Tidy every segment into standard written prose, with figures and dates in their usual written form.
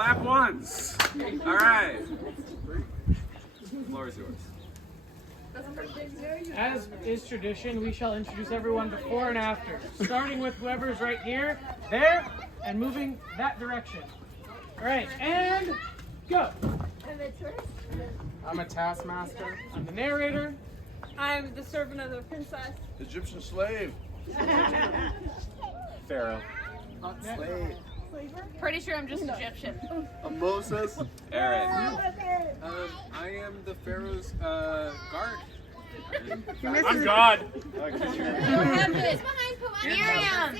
Clap once. All right. The floor is yours. As is tradition, we shall introduce everyone before and after, starting with whoever's right here, there, and moving that direction. All right, and go. I'm a taskmaster. I'm the narrator. I'm the servant of the princess. Egyptian slave. Pharaoh. Not slave. Pretty sure I'm just Egyptian. Moses. Aaron. I am the Pharaoh's guard. I'm God. Miriam.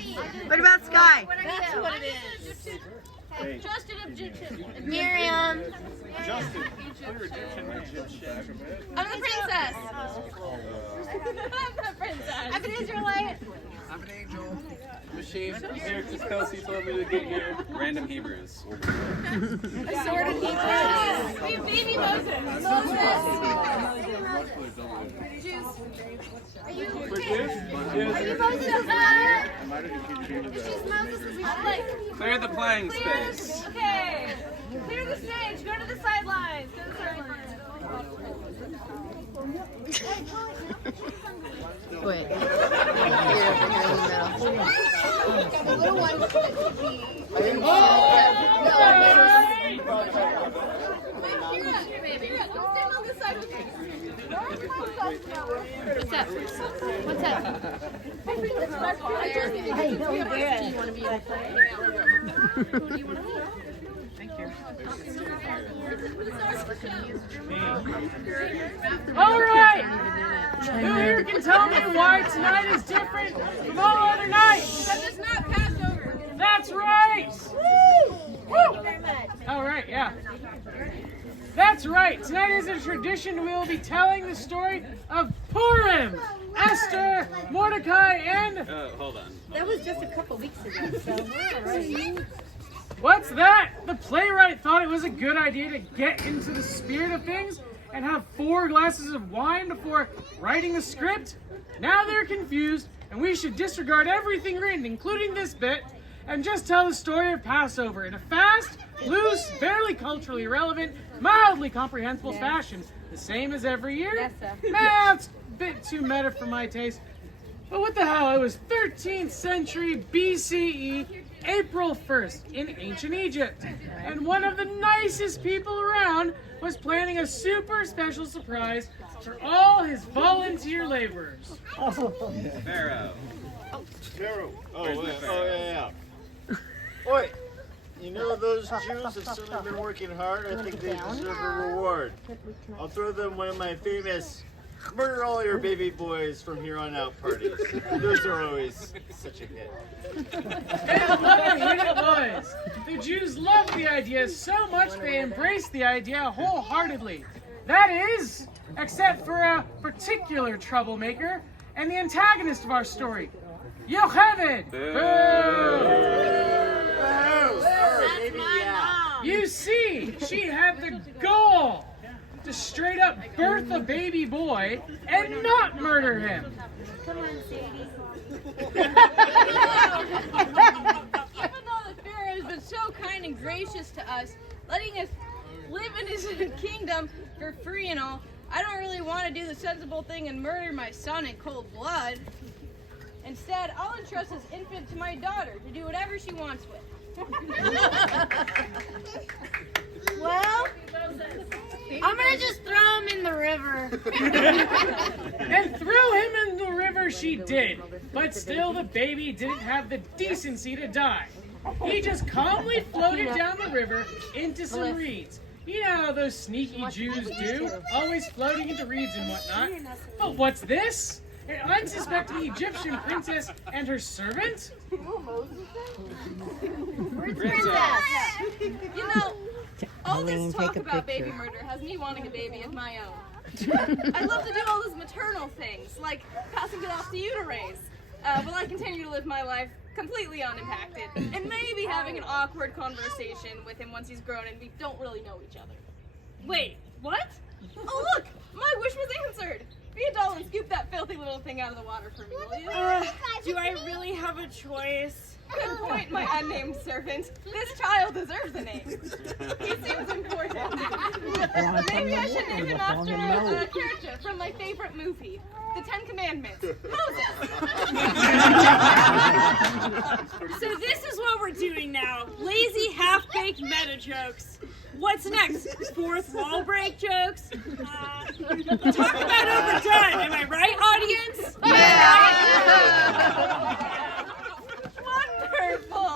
What about Sky? That's what it is. Just an Egyptian. Miriam. Justin. I'm the princess. I'm the princess. I'm an Israelite. I'm an angel. I'm a sheep. Here, because Kelsey told me to get here. Random Hebrews. A sword of Hebrews. We have baby Moses. Are you Moses? She's Moses. Clear the playing space. Okay. Clear the stage. Go to the sidelines. Go to the sidelines. Wait. Here in the middle. The little one. What's up? What's up? Hey, do you want to be in a play? Who do you want to be? Thank you. All right. Who here can tell me why tonight is different from all other nights? Because it's not Passover. That's right. Woo! All right, yeah. That's right. Tonight is a tradition. We will be telling the story of Purim, Esther, Mordecai, and... Hold on. That was just a couple weeks ago, so we're all right. What's that? The playwright thought it was a good idea to get into the spirit of things and have 4 glasses of wine before writing the script? Now they're confused, and we should disregard everything written, including this bit, and just tell the story of Passover in a fast, loose, barely culturally relevant, mildly comprehensible fashion. The same as every year? Yes, sir. That's a bit too meta for my taste. But what the hell, it was 13th century BCE, April 1st in ancient Egypt. And one of the nicest people around was planning a super special surprise for all his volunteer laborers. Pharaoh. Pharaoh. Where's my Pharaoh? Yeah. Oi, you know those Jews have certainly been working hard. I think they deserve a reward. I'll throw them one of my famous murder all your baby boys from here on out parties. Those are always such a hit. And what a hit it was! The Jews loved the idea so much they embraced the idea wholeheartedly. That is, except for a particular troublemaker and the antagonist of our story, Yocheved! Boo! Maybe, yeah. You see, she had the gall to straight up birth a baby boy and not murder him. Come on, Sadie. Even though the Pharaoh has been so kind and gracious to us, letting us live in his kingdom for free and all, I don't really want to do the sensible thing and murder my son in cold blood. Instead, I'll entrust this infant to my daughter to do whatever she wants with. Well, I'm gonna just throw him in the river. And threw him in the river she did, but still the baby didn't have the decency to die. He just calmly floated down the river into some reeds. You know how those sneaky Jews do, always floating into reeds and whatnot. But what's this? An unsuspecting Egyptian princess and her servant? Princess. You know, all this talk about baby murder has me wanting a baby of my own. I love to do all those maternal things, like passing it off to you to raise, while I continue to live my life completely unimpacted, and maybe having an awkward conversation with him once he's grown and we don't really know each other. Wait, what? Oh look, my wish was answered. Be a doll and scoop that filthy little thing out of the water for me, will you? Do I really have a choice? Good point, my unnamed servant. This child deserves a name. He seems important. Maybe I should name him after a character from my favorite movie, The Ten Commandments, Moses. So this is what we're doing now. Lazy, half-baked meta jokes. What's next? Fourth wall break jokes? Talk about overdone. Am I right, audience? Wonderful!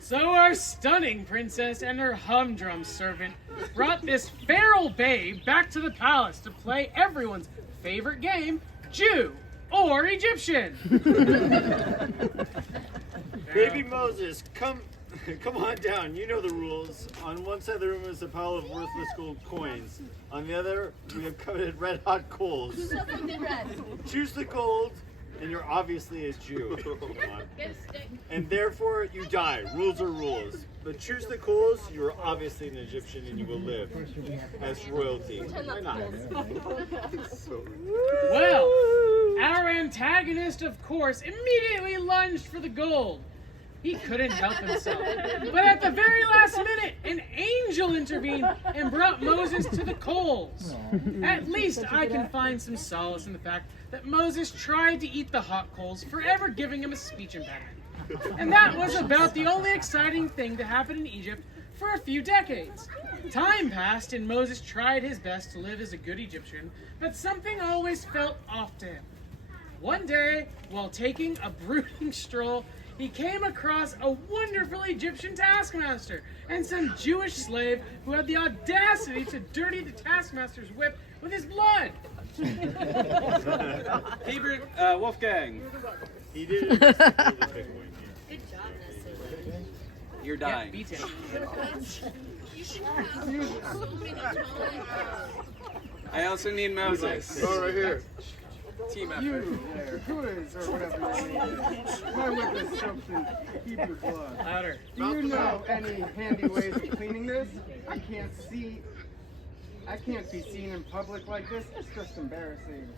So our stunning princess and her humdrum servant brought this feral babe back to the palace to play everyone's favorite game, Jew or Egyptian. Baby Moses, come on down. You know the rules. On one side of the room is a pile of worthless gold coins. On the other, we have coveted red-hot coals. Choose the gold, and you're obviously a Jew. Come on. And therefore, you die. Rules are rules. But choose the coals, you are obviously an Egyptian, and you will live as royalty. Why not? Well, our antagonist, of course, immediately lunged for the gold. He couldn't help himself. But at the very last minute, an angel intervened and brought Moses to the coals. At least I can find some solace in the fact that Moses tried to eat the hot coals, forever giving him a speech impediment. And that was about the only exciting thing to happen in Egypt for a few decades. Time passed and Moses tried his best to live as a good Egyptian, but something always felt off to him. One day, while taking a brooding stroll, he came across a wonderful Egyptian taskmaster and some Jewish slave who had the audacity to dirty the taskmaster's whip with his blood. Hebrew, Wolfgang, He did it. you're dying. Beat him. I also need Moses. Go right here. Team effort. You there, who is, or whatever your name is. My whip is soaked in Hebrew blood. Louder. Do you know any handy ways of cleaning this? I can't be seen in public like this. It's just embarrassing.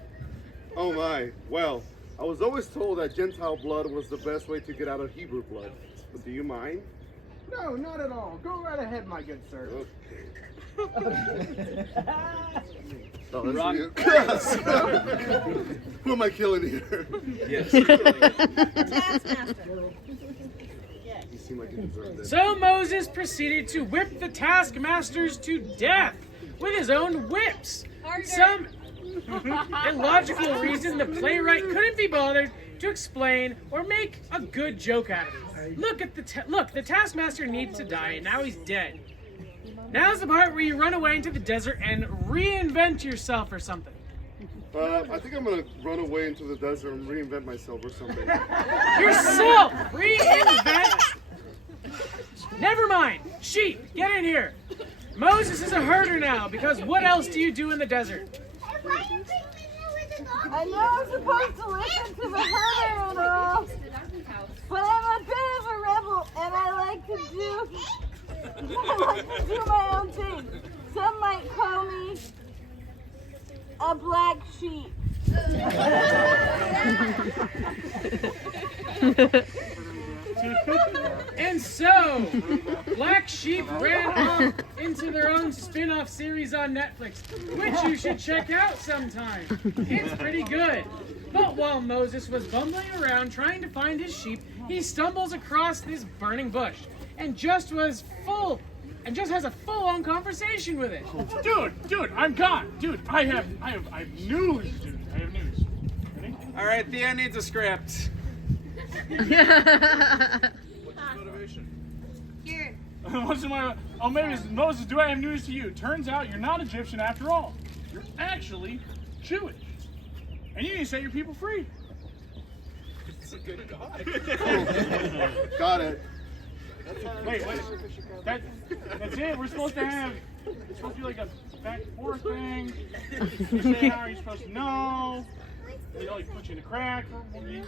Oh my. Well, I was always told that Gentile blood was the best way to get out of Hebrew blood. But do you mind? No, not at all. Go right ahead, my good sir. Oh, that's Wrong. you. Who am I killing here? Yes. You seem like you deserve this. So Moses proceeded to whip the taskmasters to death with his own whips. Some illogical reason the playwright couldn't be bothered to explain or make a good joke out of it. Look, the taskmaster needs to die, and now he's dead. Now's the part where you run away into the desert and reinvent yourself or something. I think I'm gonna run away into the desert and reinvent myself or something. Yourself! Reinvent! Never mind. Sheep, get in here. Moses is a herder now, because what else do you do in the desert? I know I'm supposed to listen to the herder and all, but I'm a bit of a rebel, and I like to do my own thing. Some might call me a black sheep. And so, Black Sheep ran off into their own spin-off series on Netflix, which you should check out sometime. It's pretty good. But while Moses was bumbling around trying to find his sheep, he stumbles across this burning bush and just has a full-on conversation with it. Dude, I'm gone. Dude, I have news, dude. I have news. Ready? All right, Theo needs a script. Here. Moses, do I have news to you? Turns out you're not Egyptian after all. You're actually Jewish. And you need to set your people free. It's a good guy. Got it. Wait. That's it. We're supposed to be like a back and forth thing. You say how you're supposed to know. They like put you in a crack. You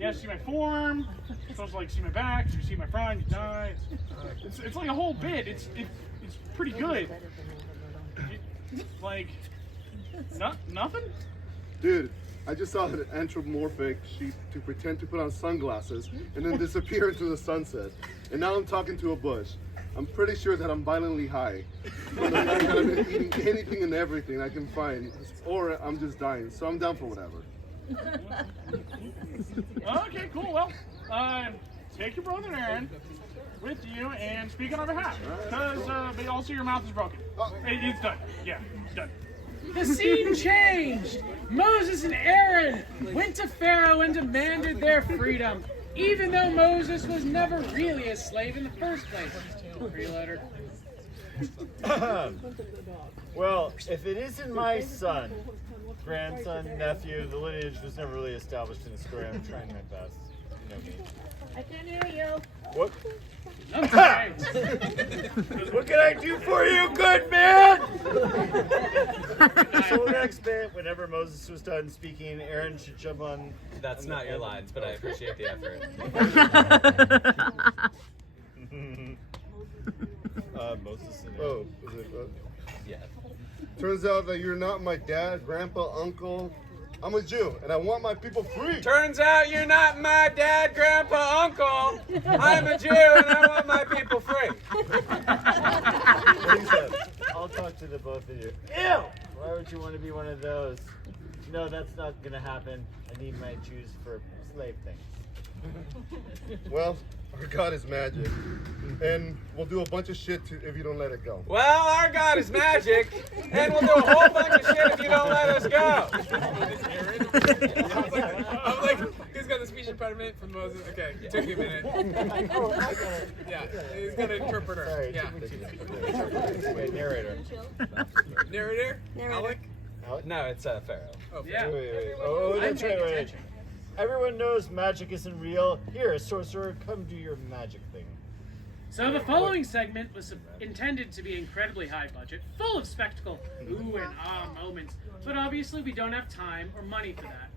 have to see my form. You're supposed to like see my back. If you see my front, you die. It's like a whole bit. It's pretty good. Nothing? Dude, I just saw an anthropomorphic sheep to pretend to put on sunglasses and then disappear into the sunset. And now I'm talking to a bush. I'm pretty sure that I'm violently high. From the fact that I've been eating anything and everything I can find, or I'm just dying. So I'm down for whatever. Okay, cool. Well, take your brother Aaron with you and speak on our behalf. Because also your mouth is broken. It's done. Yeah, it's done. The scene changed. Moses and Aaron went to Pharaoh and demanded their freedom, even though Moses was never really a slave in the first place. Freeloader. Well, if it isn't my son, grandson, nephew, the lineage was never really established in the story. I'm trying my best. You know me. I can hear you. What? Okay. What can I do for you, good man? So next bit, whenever Moses was done speaking, Aaron should jump on. That's not your lines, but I appreciate the effort. Moses and Oh, is it? Yeah. Turns out that you're not my dad, grandpa, uncle. I'm a Jew, and I want my people free. Turns out you're not my dad, grandpa, uncle. I'm a Jew and I want my people free. I'll talk to the both of you. Ew! Why would you want to be one of those? No, that's not gonna happen. I need my Jews for slave things. Well, our God is magic, and we'll do a bunch of shit if you don't let it go. Well, our God is magic, and we'll do a whole bunch of shit if you don't let us go. I'm like, he's got the speech impediment from Moses. Okay, it took you a minute. Yeah, he's got an interpreter. Sorry, Yeah. Wait, narrator. Narrator? Alec? No, it's Pharaoh. Oh, Yeah. Wait. Oh, that's right. Wait. Everyone knows magic isn't real. Here, sorcerer, come do your magic thing. So the following segment was intended to be incredibly high budget, full of spectacle, ooh and ah moments, but obviously we don't have time or money for that.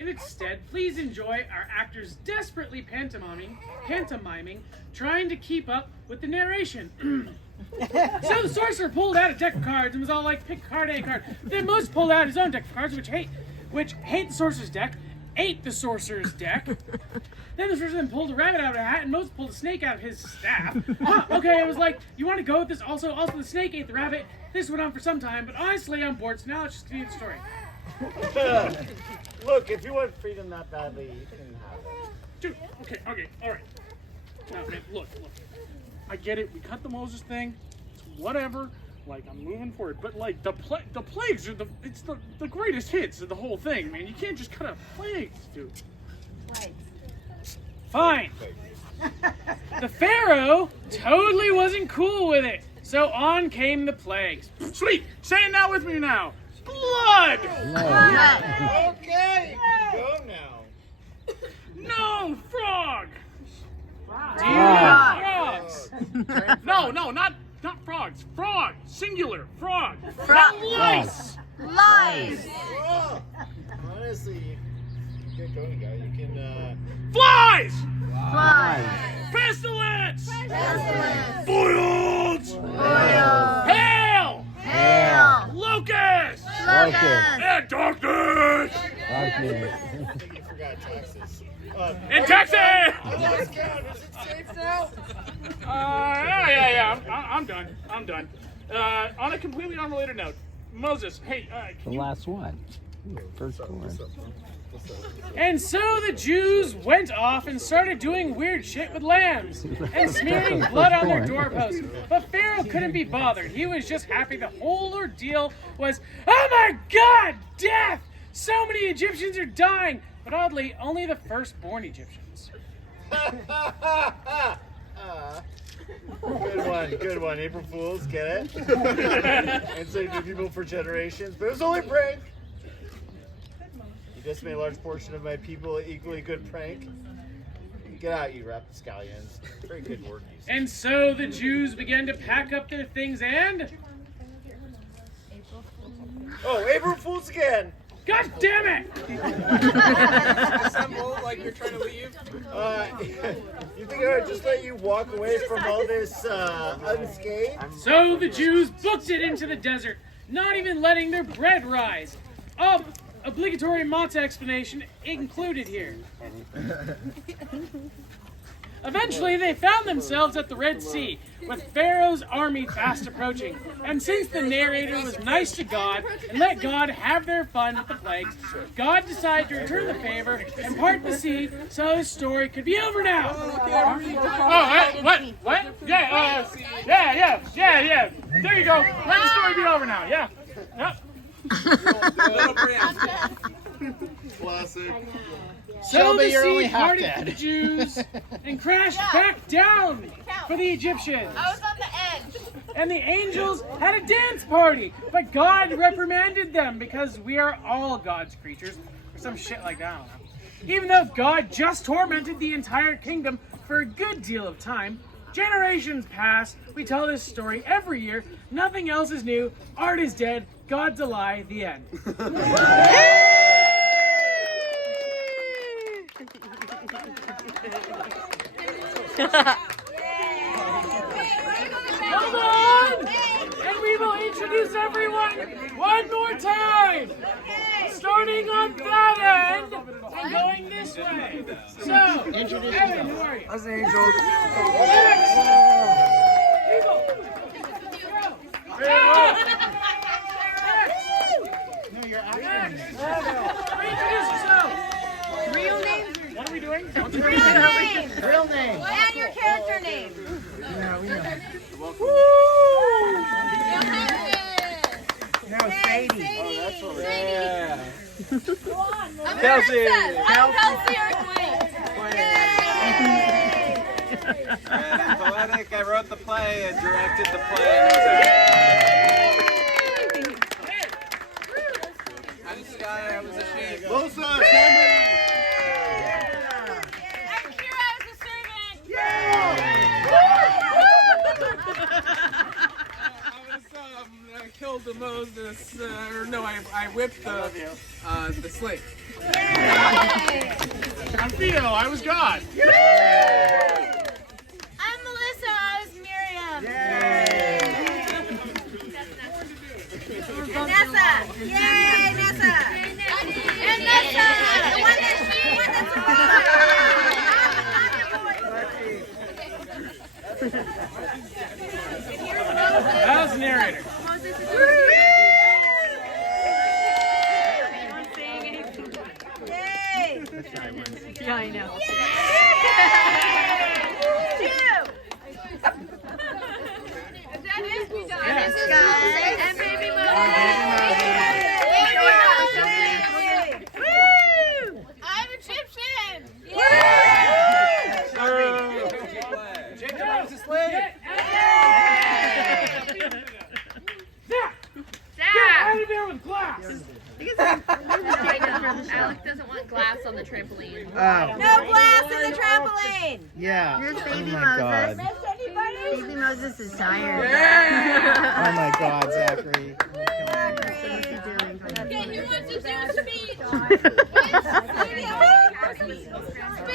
Instead, please enjoy our actors desperately pantomiming, trying to keep up with the narration. So the sorcerer pulled out a deck of cards and was all like, pick card A card. Then Moses pulled out his own deck of cards, which hate the sorcerer's deck, ate the sorcerer's deck. Then the sorcerer pulled a rabbit out of a hat, and Moses pulled a snake out of his staff. Okay, I was like, you want to go with this? Also, the snake ate the rabbit. This went on for some time, but honestly, I'm bored, so now let's just continue the story. Look, if you want freedom that badly, you can have it. Dude, okay, all right. Now, man, look. I get it. We cut the Moses thing. It's whatever. Like, I'm moving forward. But, like, the plagues are the greatest hits of the whole thing, man. You can't just cut out plagues, dude. Fine. The Pharaoh totally wasn't cool with it, so on came the plagues. Sweet. Say it now with me now. Blood! Okay, go now. No, frog! Do you know frogs? No, not frogs. Frog, singular, frog. Not lice. Lies. Oh, honestly, you get going, guy. You can, Flies! Lies. Pestilence! Pestilence. Boils! Boils. Hail! Hail. Locusts! Locusts. And darkness! I think you forgot taxes. And Texas! I lost count. Is it safe now? Yeah. I'm done. On a completely unrelated note, Moses, hey, The last one. First one. And so the Jews went off and started doing weird shit with lambs and smearing blood on their doorposts. But Pharaoh couldn't be bothered. He was just happy the whole ordeal was, oh my God, death! So many Egyptians are dying! But oddly, only the firstborn Egyptians. Good one. April Fools, get it? Enslaving people for generations, but it was only a prank. You decimate a large portion of my people, equally good prank. Get out, you rapscallions. Very good word use. And so the Jews began to pack up their things and... Oh, April Fools again! God damn it! Assemble like you're trying to leave. You think I would just let you walk away from all this unscathed? So the Jews booked it into the desert, not even letting their bread rise. Obligatory Mata explanation included here. Eventually, they found themselves at the Red Sea, with Pharaoh's army fast approaching. And since the narrator was nice to God and let God have their fun with the plagues, God decided to return the favor and part the sea so his story could be over now. What? Yeah. There you go. Let the story be over now. Yeah. Yep. Classic. So the sea parted for the Jews and crashed back down for the Egyptians. I was on the edge. And the angels had a dance party, but God reprimanded them because we are all God's creatures, or some shit like that, I don't know. Even though God just tormented the entire kingdom for a good deal of time, generations pass, we tell this story every year, nothing else is new, art is dead, God's a lie, the end. Hold on! And we will introduce everyone one more time! Starting on that end and going this way. So, Evan, who are you? That's an angel. Next! People! No, you're acting. Introduce yourself! Real name? What are we doing? Real name. Real name. And your character name. Yeah, we know. No, Sadie. Yeah. I'm Kelsey. I'm Kelsey or Queen. And I'm poetic. I wrote the play and directed the play. I'm Sky. I was ashamed. Bosa, I'm Kira, I was a servant. I killed the Moses, I whipped the slave. I'm Theo. I was God. I'm Melissa. I was Miriam. Nessa. Yay, Nessa. And Nessa. The one that's How's the narrator? Yay. Yeah, I know. And baby I'm Egyptian. Jacob, I was a slave. Get out of there with glass! Alex doesn't want glass on the trampoline. Oh. No glass in the trampoline. Yeah. Here's Oh baby my Moses. God. Miss anybody? Baby Moses is tired. Oh my God, Zachary. Okay, who wants to do a speech? Speech.